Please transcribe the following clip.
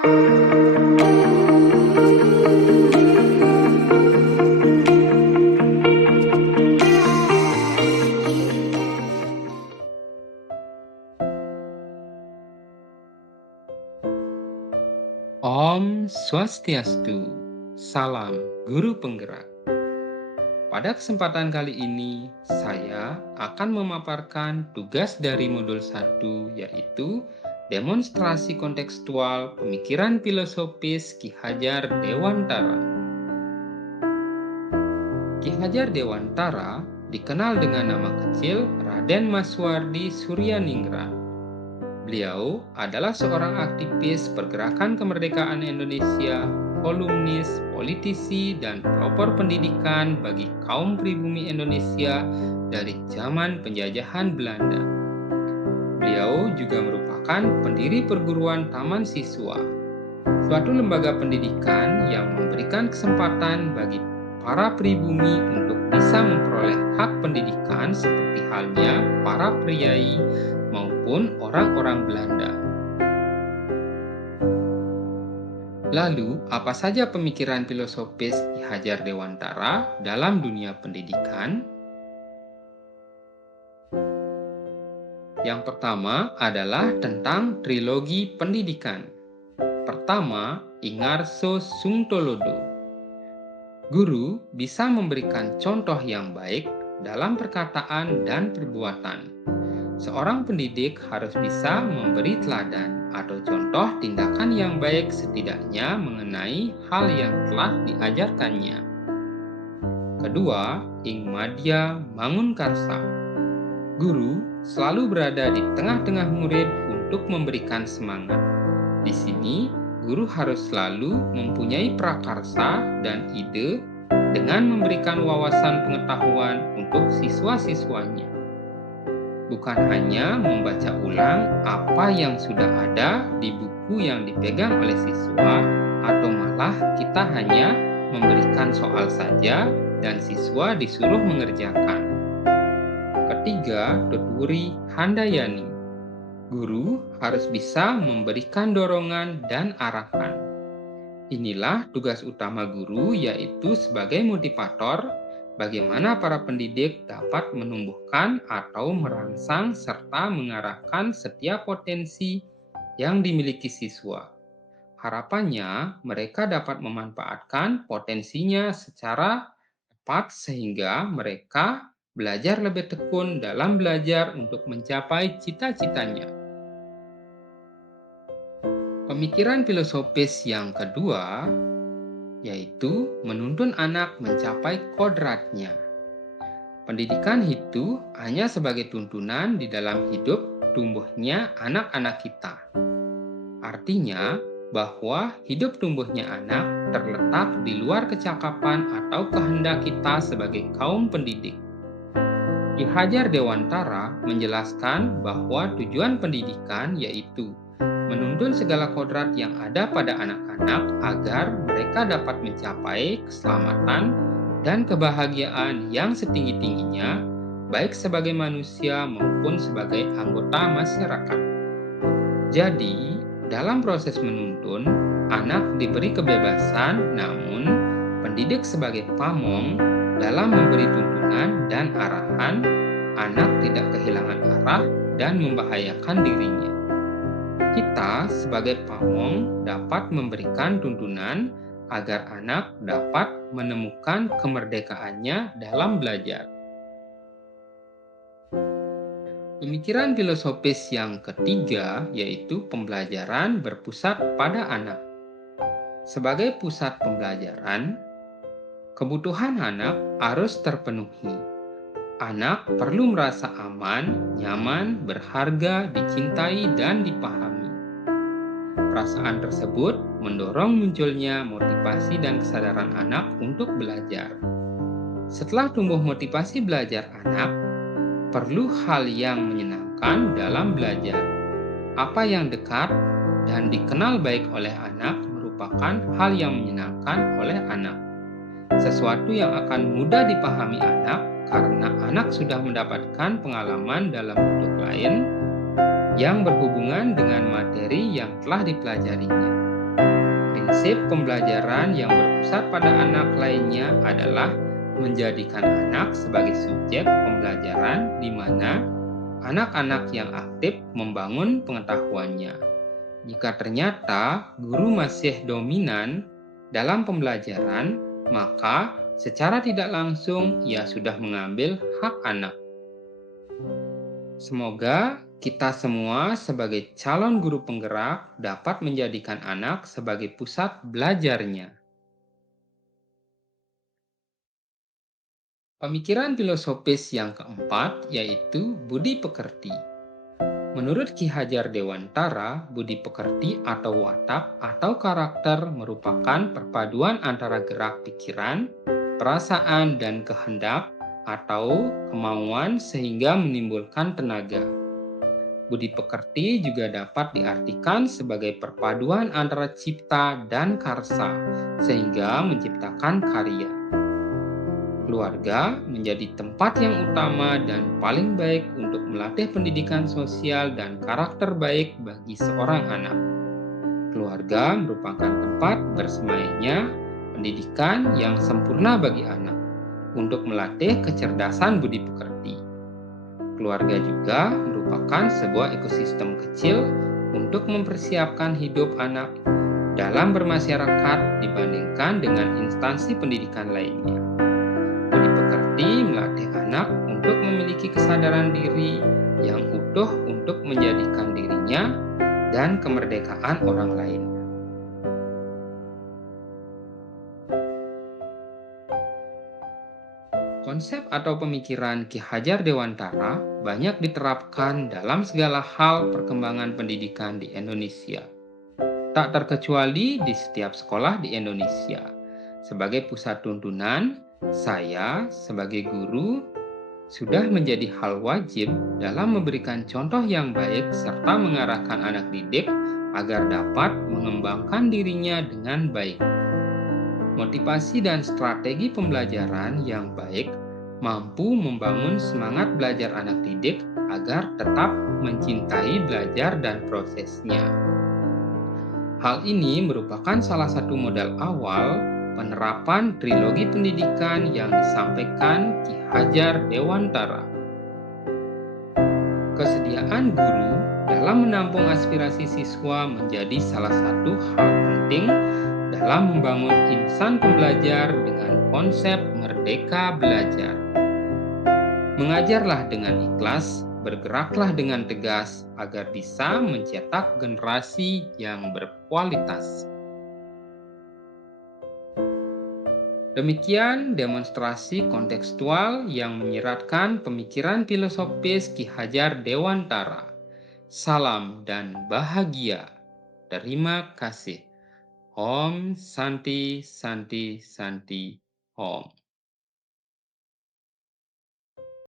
Om Swastiastu, salam guru penggerak. Pada kesempatan kali ini, saya akan memaparkan tugas dari modul 1, yaitu demonstrasi kontekstual pemikiran filosofis Ki Hajar Dewantara. Ki Hajar Dewantara dikenal dengan nama kecil Raden Maswardi Suryaningrat. Beliau adalah seorang aktivis pergerakan kemerdekaan Indonesia, kolumnis, politisi, dan pelopor pendidikan bagi kaum pribumi Indonesia dari zaman penjajahan Belanda. Beliau juga merupakan pendiri perguruan Taman Siswa, suatu lembaga pendidikan yang memberikan kesempatan bagi para pribumi untuk bisa memperoleh hak pendidikan seperti halnya para priai maupun orang-orang Belanda. Lalu, apa saja pemikiran filosofis Ki Hajar Dewantara dalam dunia pendidikan? Yang pertama adalah tentang trilogi pendidikan. Pertama, Ingarso Sungtolodo. Guru bisa memberikan contoh yang baik dalam perkataan dan perbuatan. Seorang pendidik harus bisa memberi teladan atau contoh tindakan yang baik setidaknya mengenai hal yang telah diajarkannya. Kedua, Ing Madya Mangunkarsa. Guru selalu berada di tengah-tengah murid untuk memberikan semangat. Di sini, guru harus selalu mempunyai prakarsa dan ide dengan memberikan wawasan pengetahuan untuk siswa-siswanya. Bukan hanya membaca ulang apa yang sudah ada di buku yang dipegang oleh siswa, atau malah kita hanya memberikan soal saja dan siswa disuruh mengerjakan. Ketiga, Tuturi Handayani. Guru harus bisa memberikan dorongan dan arahan. Inilah tugas utama guru, yaitu sebagai motivator, bagaimana para pendidik dapat menumbuhkan atau merangsang serta mengarahkan setiap potensi yang dimiliki siswa. Harapannya, mereka dapat memanfaatkan potensinya secara tepat sehingga mereka belajar lebih tekun dalam belajar untuk mencapai cita-citanya. Pemikiran filosofis yang kedua yaitu menuntun anak mencapai kodratnya. Pendidikan itu hanya sebagai tuntunan di dalam hidup tumbuhnya anak-anak kita. Artinya bahwa hidup tumbuhnya anak terletak di luar kecakapan atau kehendak kita sebagai kaum pendidik. Ki Hajar Dewantara menjelaskan bahwa tujuan pendidikan yaitu menuntun segala kodrat yang ada pada anak-anak agar mereka dapat mencapai keselamatan dan kebahagiaan yang setinggi-tingginya, baik sebagai manusia maupun sebagai anggota masyarakat. Jadi, dalam proses menuntun, anak diberi kebebasan, namun pendidik sebagai pamong dalam memberi tuntunan dan arahan, anak tidak kehilangan arah dan membahayakan dirinya. Kita sebagai pamong dapat memberikan tuntunan agar anak dapat menemukan kemerdekaannya dalam belajar. Pemikiran filosofis yang ketiga yaitu pembelajaran berpusat pada anak. Sebagai pusat pembelajaran, kebutuhan anak harus terpenuhi. Anak perlu merasa aman, nyaman, berharga, dicintai, dan dipahami. Perasaan tersebut mendorong munculnya motivasi dan kesadaran anak untuk belajar. Setelah tumbuh motivasi belajar anak, perlu hal yang menyenangkan dalam belajar. Apa yang dekat dan dikenal baik oleh anak merupakan hal yang menyenangkan oleh anak. Sesuatu yang akan mudah dipahami anak karena anak sudah mendapatkan pengalaman dalam bentuk lain yang berhubungan dengan materi yang telah dipelajarinya. Prinsip pembelajaran yang berpusat pada anak lainnya adalah menjadikan anak sebagai subjek pembelajaran di mana anak-anak yang aktif membangun pengetahuannya. Jika ternyata guru masih dominan dalam pembelajaran, maka secara tidak langsung ia sudah mengambil hak anak. Semoga kita semua sebagai calon guru penggerak dapat menjadikan anak sebagai pusat belajarnya. Pemikiran filosofis yang keempat yaitu budi pekerti. Menurut Ki Hajar Dewantara, budi pekerti atau watak atau karakter merupakan perpaduan antara gerak pikiran, perasaan, dan kehendak atau kemauan sehingga menimbulkan tenaga. Budi pekerti juga dapat diartikan sebagai perpaduan antara cipta dan karsa sehingga menciptakan karya. Keluarga menjadi tempat yang utama dan paling baik untuk melatih pendidikan sosial dan karakter baik bagi seorang anak. Keluarga merupakan tempat bersemainya pendidikan yang sempurna bagi anak untuk melatih kecerdasan budi pekerti. Keluarga juga merupakan sebuah ekosistem kecil untuk mempersiapkan hidup anak dalam bermasyarakat dibandingkan dengan instansi pendidikan lainnya. Budi pekerti melatih anak untuk memiliki kesadaran diri yang utuh untuk menjadikan dirinya dan kemerdekaan orang lain. Konsep atau pemikiran Ki Hajar Dewantara banyak diterapkan dalam segala hal perkembangan pendidikan di Indonesia. Tak terkecuali di setiap sekolah di Indonesia. Sebagai pusat tuntunan, saya sebagai guru sudah menjadi hal wajib dalam memberikan contoh yang baik serta mengarahkan anak didik agar dapat mengembangkan dirinya dengan baik. Motivasi dan strategi pembelajaran yang baik mampu membangun semangat belajar anak didik agar tetap mencintai belajar dan prosesnya. Hal ini merupakan salah satu modal awal penerapan trilogi pendidikan yang disampaikan Ki Hajar Dewantara. Kesediaan guru dalam menampung aspirasi siswa menjadi salah satu hal penting dalam membangun insan pembelajar dengan konsep merdeka belajar. Mengajarlah dengan ikhlas, bergeraklah dengan tegas agar bisa mencetak generasi yang berkualitas. Demikian demonstrasi kontekstual yang menyiratkan pemikiran filosofis Ki Hajar Dewantara. Salam dan bahagia. Terima kasih. Om Santi Santi Santi Om.